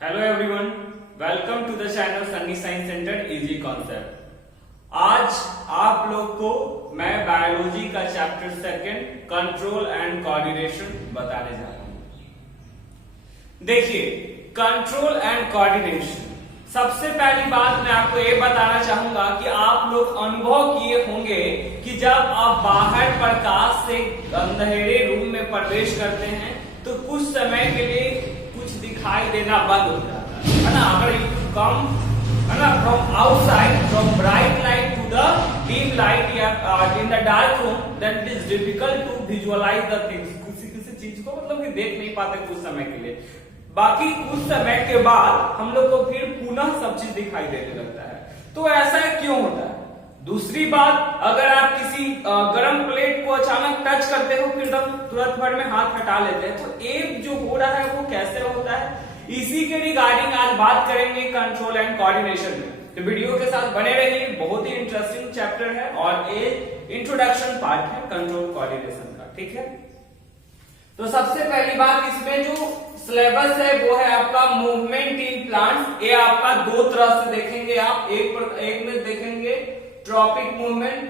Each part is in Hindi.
Hello everyone, welcome to the channel Sunny science centre easy concept. आज आप लोग को मैं बायोलॉजी का chapter second control and coordination बताने जा रहा हूं। देखिए, कंट्रोल एंड कोऑर्डिनेशन, सबसे पहली बात मैं आपको ये बताना चाहूंगा कि आप लोग अनुभव किए होंगे कि जब आप बाहर प्रकाश से अंधेरे रूम में प्रवेश करते हैं तो कुछ समय के लिए कुछ दिखाई देना बंद हो जाता है ना। अगर यू कम है ना from outside, from bright light to the dim light या in the dark room, then it is difficult to visualise the things. किसी चीज को मतलब कि देख नहीं पाते कुछ समय के लिए। बाकी कुछ समय के बाद हम लोग को फिर पुनः सब चीज दिखाई देने लगता है। तो ऐसा क्यों होता है? दूसरी बात, अगर आप किसी गर्म प्लेट को अचानक टच करते हो फिर तुरंत भर में हाथ हटा लेते हैं, तो एक जो हो रहा है वो कैसे होता है, इसी के रिगार्डिंग आज बात करेंगे कंट्रोल एंड कोऑर्डिनेशन में। तो वीडियो के साथ बने रहिए, बहुत ही इंटरेस्टिंग चैप्टर है और एक इंट्रोडक्शन पार्ट है कंट्रोल कोऑर्डिनेशन का। ठीक है, तो सबसे पहली बात, इसमें जो सिलेबस है वो है आपका मूवमेंट इन प्लांट्स। ये आपका दो तरह से देखेंगे आप, एक में देखेंगे ट्रॉपिक मूवमेंट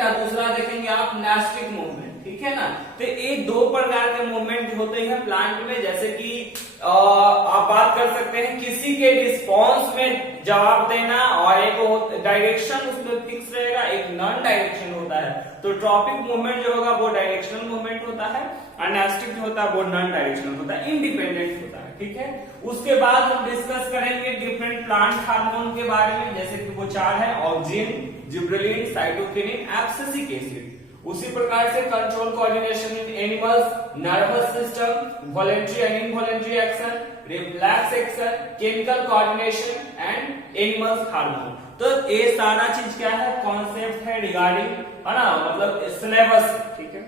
और दूसरा देखेंगे आप नेस्टिक मूवमेंट। ठीक है ना। तो ये दो प्रकार के मूवमेंट होते हैं प्लांट में। जैसे कि आप बात कर सकते हैं किसी के रिस्पॉन्स में जवाब देना, और एक डायरेक्शन उसमें फिक्स रहेगा, एक नॉन डायरेक्शन होता है। तो ट्रॉपिक मूवमेंट जो होगा वो डायरेक्शनल मूवमेंट होता है, और नेस्टिक जो होता है वो नॉन डायरेक्शनल होता है, इंडिपेंडेंट होता है। ठीक है, उसके बाद हम डिस्कस करेंगे डिफरेंट प्लांट हार्मोन के बारे में, जैसे कि वो चार है: auxin, gibberellin, cytokinin, abscisic acid. उसी प्रकार से control coordination in animals, nervous system, voluntary and involuntary action, reflex action, chemical coordination and animals hormone. तो ये सारा चीज क्या है, कॉन्सेप्ट है रिगार्डिंग, है ना, मतलब सिलेबस। ठीक है,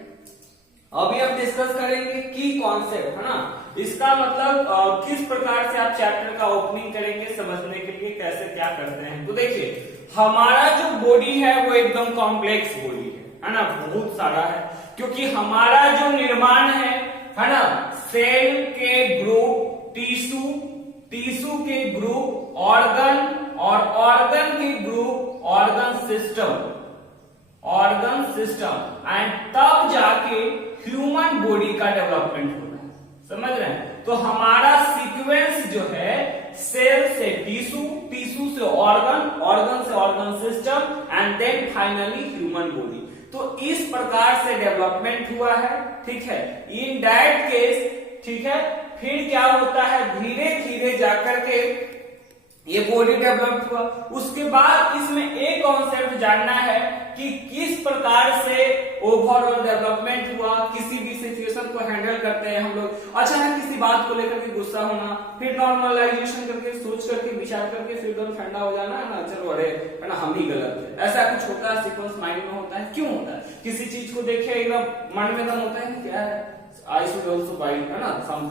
अभी हम डिस्कस करेंगे की कॉन्सेप्ट, है ना, इसका मतलब किस प्रकार से आप चैप्टर का ओपनिंग करेंगे समझने के लिए, कैसे क्या करते हैं। तो देखिए, हमारा जो बॉडी है वो एकदम कॉम्प्लेक्स बॉडी है ना, बहुत सारा है, क्योंकि हमारा जो निर्माण है ना, सेल के ग्रुप, टिश्यू के ग्रुप, ऑर्गन और ऑर्गन के ग्रुप, ऑर्गन सिस्टम एंड तब जाके ह्यूमन बॉडी का डेवलपमेंट होना है। समझ रहे हैं? तो हमारा सीक्वेंस जो है, सेल से टिश्यू से ऑर्गन से organ system and then finally human body. तो इस प्रकार से डेवलपमेंट हुआ है। ठीक है, इन दैट केस, ठीक है, फिर क्या होता है, धीरे धीरे जाकर के ये बॉडी डेवलप हुआ। उसके बाद इसमें एक कॉन्सेप्ट जानना है कि किस प्रकार से ओवरऑल डेवलपमेंट हुआ, किसी भी सिचुएशन को हैंडल करते हैं हम लोग। अचानक किसी बात को लेकर के गुस्सा होना, फिर नॉर्मलाइजेशन करके, सोच करके, विचार करके, फिर एकदम ठंडा हो जाना, है ना, चलो अरे है ना हम ही गलत है, ऐसा कुछ होता है, सीक्वेंस माइंड में होता है। क्यों होता है? किसी चीज को देखे एकदम मन में दम होता है, क्या है, I should also buy, है ना, some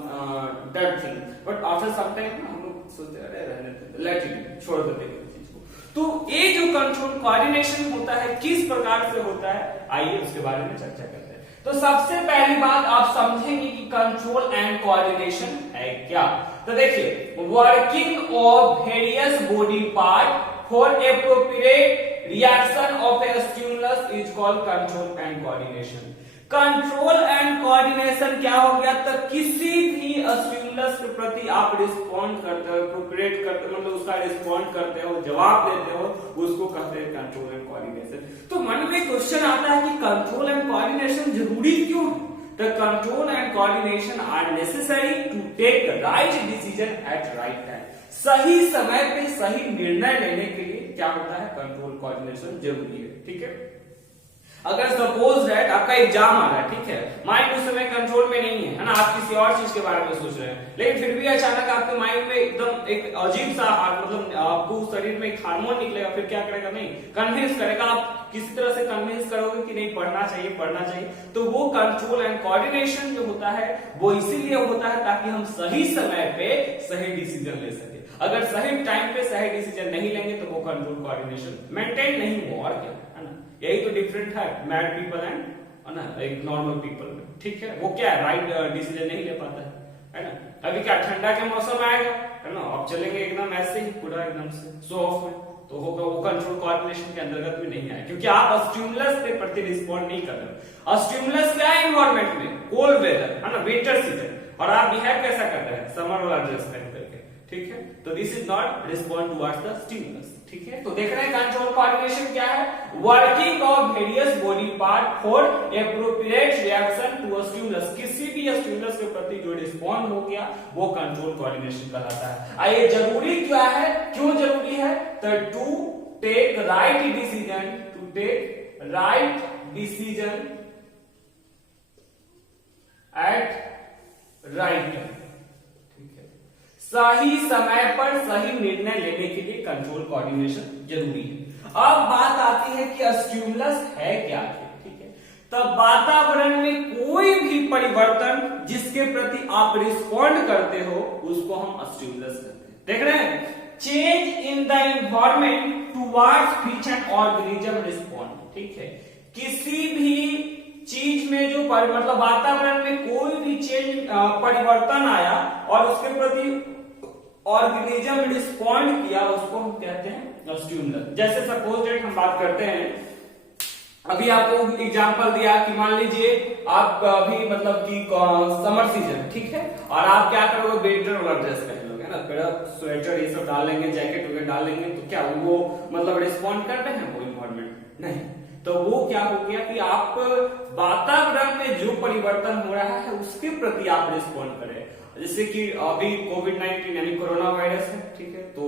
that thing, but after some time हम लोग सोचते हैं रहने देते, let it, छोड़ देते हैं चीज को। तो ये जो कंट्रोल कोऑर्डिनेशन होता है किस प्रकार से होता है, आइए उसके बारे में चर्चा करते हैं। तो सबसे पहली बात आप समझेंगे कि कंट्रोल एंड कोऑर्डिनेशन है क्या। तो देखिए, working of various body part for appropriate reaction of A stimulus is called control and coordination. Control and coordination क्या हो गया, तो किसी भी स्टिमुलस के प्रति आप रिस्पॉन्ड करते हो, प्रोक्रिएट करते हो, मतलब उसका रिस्पॉन्ड करते हो, जवाब देते हो, उसको कहते हैं कंट्रोल एंड कोऑर्डिनेशन। तो मन में क्वेश्चन आता है कि कंट्रोल एंड कोऑर्डिनेशन जरूरी क्यों है? The control and coordination are necessary to take right decision at right time. सही समय पे सही निर्णय लेने के लिए क्या होता है, कंट्रोल कोऑर्डिनेशन जरूरी है। ठीक है, अगर सपोज दैट आपका एग्जाम आ रहा है, ठीक है, माइंड उस समय कंट्रोल में नहीं है ना, आप किसी और चीज के बारे में सोच रहे हैं, लेकिन फिर भी अचानक आपके माइंड में एकदम एक अजीब सा मतलब आपको शरीर में एक हार्मोन निकलेगा, फिर क्या करेगा, नहीं कन्विंस करेगा, आप किसी तरह से कन्विंस करोगे कि नहीं पढ़ना चाहिए। तो वो कंट्रोल एंड कोऑर्डिनेशन जो होता है वो इसीलिए होता है ताकि हम सही समय पे सही डिसीजन ले सके। अगर सही टाइम पे सही डिसीजन नहीं लेंगे तो वो कंट्रोल कोऑर्डिनेशन मेंटेन नहीं हो, और क्या है ना। यही तो डिफरेंट है मैड पीपल एंड ना एक नॉर्मल पीपल में। ठीक है, वो क्या है, राइट डिसीजन नहीं ले पाता है, है ना। अभी क्या ठंडा के मौसम आएगा, है ना, आप चलेंगे एकदम ऐसे ही पूरा एकदम से शो ऑफ में, तो होगा वो कंट्रोल कोऑर्डिनेशन के अंतर्गत भी नहीं आए, क्योंकि आप स्टिमुलस के प्रति रिस्पॉन्ड नहीं कर रहे हो। स्टिमुलस क्या है एनवायरमेंट में, कोल्ड वेदर, है ना, विंटर सीजन, और आप बिहेव कैसा कर रहे हैं, समर वाला ड्रेस पहन करके, ठीक है। तो this is not respond towards the stimulus, ठीक है। तो देख रहे हैं कंट्रोल कोऑर्डिनेशन क्या है, working of various body part for appropriate reaction to a stimulus, किसी भी स्टिमुलस के प्रति जो रिस्पॉन्ड हो गया वो कंट्रोल कोऑर्डिनेशन कहलाता है। आइए जरूरी क्या है, क्यों जरूरी है, तो to take right decision, to take right decision at right time, सही समय पर सही निर्णय लेने के लिए कंट्रोल कोऑर्डिनेशन जरूरी है। अब बात आती है कि स्टिमुलस है क्या, ठीक है। तब वातावरण में कोई भी परिवर्तन जिसके प्रति आप रिस्पॉन्ड करते हो उसको हम स्टिमुलस कहते हैं। देख रहे हैं, change in the environment towards which an organism respond, ठीक है। किसी भी चीज में जो मतलब वातावरण में कोई भी चेंज परिवर्तन आया और उसके प्रति ऑर्गेनिज्म रिस्पॉन्ड किया, उसको हम कहते हैं स्टिमुलस। जैसे सपोज डेट हम बात करते हैं, अभी आपको एग्जांपल दिया कि मान लीजिए आप अभी मतलब कि समर सीजन, ठीक है, और आप क्या करोगे, विंटर वाला ड्रेस पहन लोगे ना, फिर आप स्वेटर ये सब डाल लेंगे, जैकेट वगैरह डाल लेंगे, तो क्या वो मतलब रिस्पॉन्ड कर रहे हैं वो इन्वायरमेंट, नहीं। तो वो क्या हो गया कि आप वातावरण में जो परिवर्तन हो रहा है उसके प्रति आप रिस्पॉन्ड करें। जैसे कि अभी कोविड-19 यानी कोरोना वायरस है, ठीक है, तो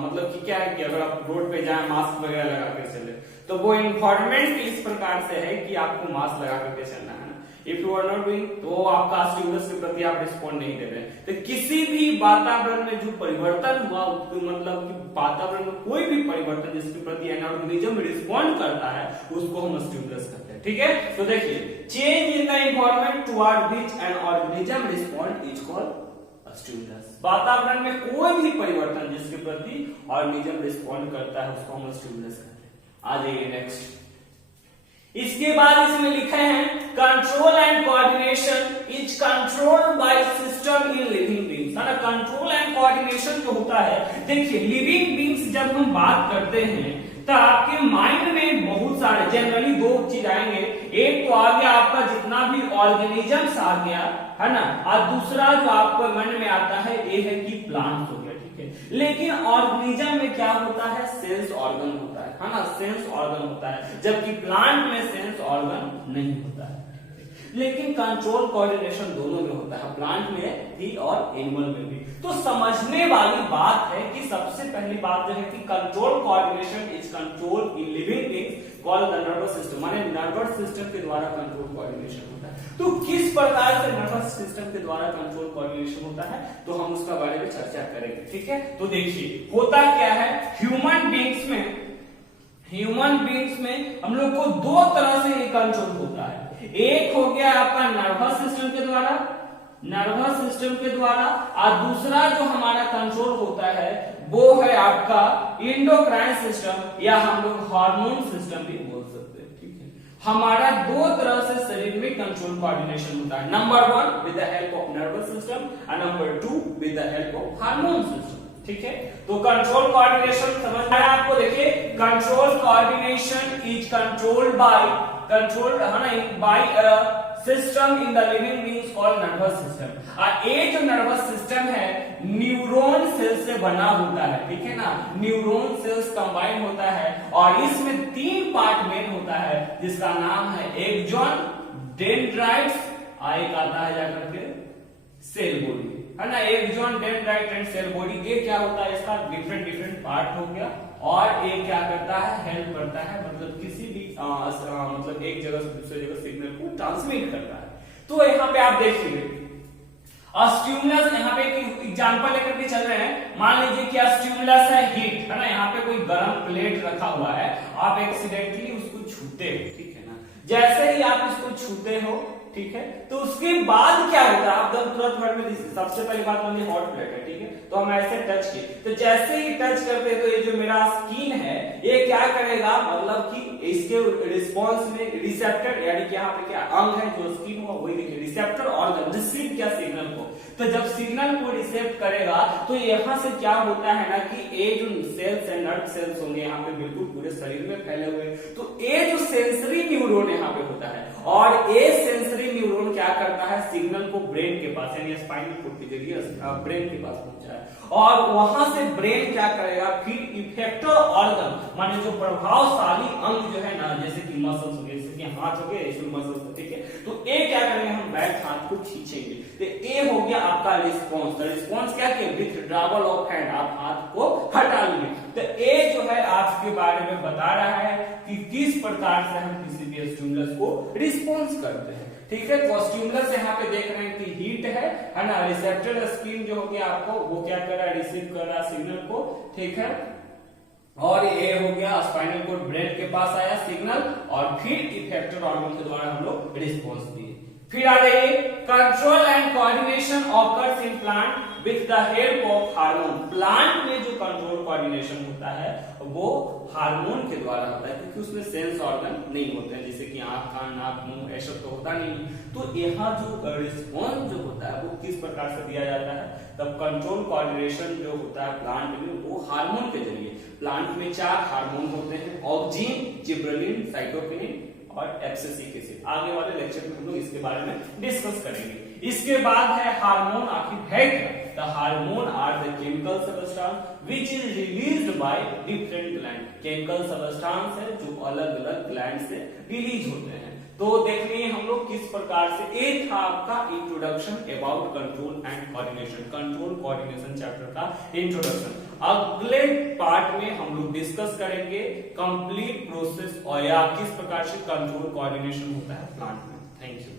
मतलब कि क्या है कि अगर आप रोड पे जाए मास्क वगैरह लगा कर चले, तो वो इन्वायरमेंट इस प्रकार से है कि आपको मास्क लगा करके चलना है ना। If you are not doing, तो आपका स्टिमुलस के प्रति आप रिस्पॉन्ड नहीं दे रहे। तो किसी भी वातावरण में जो परिवर्तन हुआ, मतलब कि वातावरण में कोई भी परिवर्तन जिसके प्रति एन ऑर्गेनिज्म रिस्पॉन्ड करता है उसको हम स्टिमुलस कहते हैं, ठीक है। तो देखिए, change in the environment toward which an organism respond is called stimulus. वातावरण में कोई भी परिवर्तन जिसके प्रति ऑर्गेनिज्म रिस्पॉन्ड करता है उसको हम स्टिमुलस कहते हैं। आ जाइए नेक्स्ट। इसके बाद इसमें लिखे हैं control and coordination is controlled by system in living beings, है ना। कंट्रोल एंड कोऑर्डिनेशन जो होता है, देखिए लिविंग बीइंग्स जब हम बात करते हैं तो आपके माइंड में बहुत सारे जनरली दो चीज आएंगे, एक तो आ गया आपका जितना भी ऑर्गेनिजम्स आ गया, है ना, और दूसरा जो आपको मन में आता है ये है कि प्लांट्स हो गया, ठीक है। लेकिन ऑर्गेनिज्म में क्या होता है, सेंस ऑर्गन होता है ना, सेंस ऑर्गन होता है, जबकि प्लांट में सेंस ऑर्गन नहीं होता है। लेकिन कंट्रोल कोऑर्डिनेशन दोनों में होता है, प्लांट में भी और एनिमल में भी। तो समझने वाली बात है कि सबसे पहली बात जो है कि control coordination is control in living things called the nervous system, माने नर्वस सिस्टम के द्वारा कंट्रोल कोऑर्डिनेशन होता है। तो किस प्रकार से नर्वस सिस्टम के द्वारा कंट्रोल कोऑर्डिनेशन होता है, तो हम उसका बारे में चर्चा करेंगे, ठीक है। तो देखिए होता क्या है, ह्यूमन बीइंग्स में हम लोग को दो तरह से ये कंट्रोल होता है। एक हो गया आपका नर्वस सिस्टम के द्वारा, और दूसरा जो हमारा कंट्रोल होता है वो है आपका एंडोक्राइन सिस्टम, या हम लोग हार्मोन सिस्टम भी बोल सकते हैं, ठीक है। हमारा दो तरह से शरीर में कंट्रोल कोऑर्डिनेशन होता है, number 1 with the help of nervous system and number 2 with the help of hormone system, ठीक है। तो कंट्रोल कोऑर्डिनेशन समझ आया आपको। देखिए control coordination is controlled by system in the living beings called nervous system. और ये जो नर्वस सिस्टम है न्यूरॉन सेल से बना होता है, ठीक है ना, न्यूरॉन सेल्स कंबाइन होता है, और इसमें 3 पार्ट मेन होता है जिसका नाम है एक्सॉन, डेंड्राइट्स, एक आता है जाकर के सेल बॉडी, है ना। Axon, dendrite and cell body, ये क्या होता है, इसका डिफरेंट पार्ट हो गया, और ये क्या करता है, हेल्प करता है, मतलब किसी भी मतलब एक जगह से दूसरे जगह सिग्नल को ट्रांसमिट करता है। तो यहाँ पे आप देखिए स्टिमुलस, यहाँ पे एक एग्जांपल लेकर के चल रहे हैं। मान लीजिए कि स्टिमुलस है हीट, है ना, यहाँ पे कोई गर्म प्लेट रखा हुआ है, आप एक्सीडेंटली उसको छूते हो, ठीक है ना। जैसे ही आप इसको छूते हो, ठीक है, तो उसके बाद क्या होता है, आप तुरंत वर्ड में सबसे पहली बात होती है हॉट प्लेट है, ठीक है, तो हम ऐसे टच किए, तो जैसे ही टच करते हैं तो ये जो मेरा स्किन है ये क्या करेगा, मतलब कि इसके रिस्पॉन्स में रिसेप्टर, यानी कि यहाँ पे क्या अंग है जो स्किन हुआ वही देखिए रिसेप्टर ऑर्गन रिसीव किया सिग्नल को, तो जब सिग्नल को रिसीव करेगा तो यहाँ से क्या होता है ना कि ये जो सेल्स है, नर्व सेल्स होंगे यहाँ पे बिल्कुल पूरे शरीर में फैले हुए, तो ये जो सेंसरी न्यूरॉन यहाँ पे होता है, और ये सेंसरी न्यूरॉन क्या करता है, सिग्नल को ब्रेन के पास यानी स्पाइनल कोर्ड के जरिए ब्रेन के पास पहुंचा है, और वहां से ब्रेन क्या करेगा, फिर इफेक्टर ऑर्गन माने जो प्रभावशाली अंग जो है ना, जैसे कि मसल्स हो गए, जैसे कि हाथ हो गए, मसल्स, ठीक है, तो ये क्या करेंगे, हम बैक हाथ को खींचेंगे, तो ये हो गया आपका रिस्पॉन्स। रिस्पॉन्स क्या किया, विथड्रॉवल ऑफ हैंड, आप हाथ को हटा लिए। तो ये जो है आपके बारे में बता रहा है कि किस प्रकार से हम किसी भी स्टिमुलस को रिस्पॉन्स करते हैं, ठीक है। तो स्टिमुलस यहाँ पे देख रहे हैं कि हीट है ना, रिसेप्टर स्किन जो हो गया आपको वो क्या कर रहा है, रिसीव कर रहा है सिग्नल को, ठीक है, और ये हो गया स्पाइनल कोर्ड, ब्रेन के पास आया सिग्नल, और फिर इफेक्टर ऑर्गन के द्वारा हम लोग रिस्पॉन्स दिए। फिर आ रही है control and coordination occurs in plant with the help of hormone. Plant में जो कंट्रोल कोऑर्डिनेशन होता है वो हार्मोन के द्वारा होता है, क्योंकि उसमें सेंस ऑर्गन नहीं होते हैं, जैसे कि आंख, कान, नाक, मुंह, ऐसा तो होता नहीं। तो यहाँ जो रिस्पॉन्स जो होता है वो किस प्रकार से दिया जाता है, तब कंट्रोल कोऑर्डिनेशन जो होता है प्लांट में वो हार्मोन के जरिए। प्लांट में 4 हार्मोन होते हैं, ऑक्सिन, जिबरेलिन, साइटोकिनिन और एब्सिसिक एसिड। आगे वाले लेक्चर में हम लोग इसके बारे में डिस्कस करेंगे। इसके बाद है हार्मोन, आखिर है क्या? The hormone are the chemical substance which is released by different gland. Chemical substance है जो अलग अलग ग्लैंड से रिलीज होते हैं। तो देख लिए हम लोग किस प्रकार से, एक था आपका introduction about control and coordination, control coordination chapter का इंट्रोडक्शन। अगले पार्ट में हम लोग डिस्कस करेंगे कंप्लीट प्रोसेस और या किस प्रकार से कंट्रोल कोऑर्डिनेशन होता है प्लांट में। Thank you.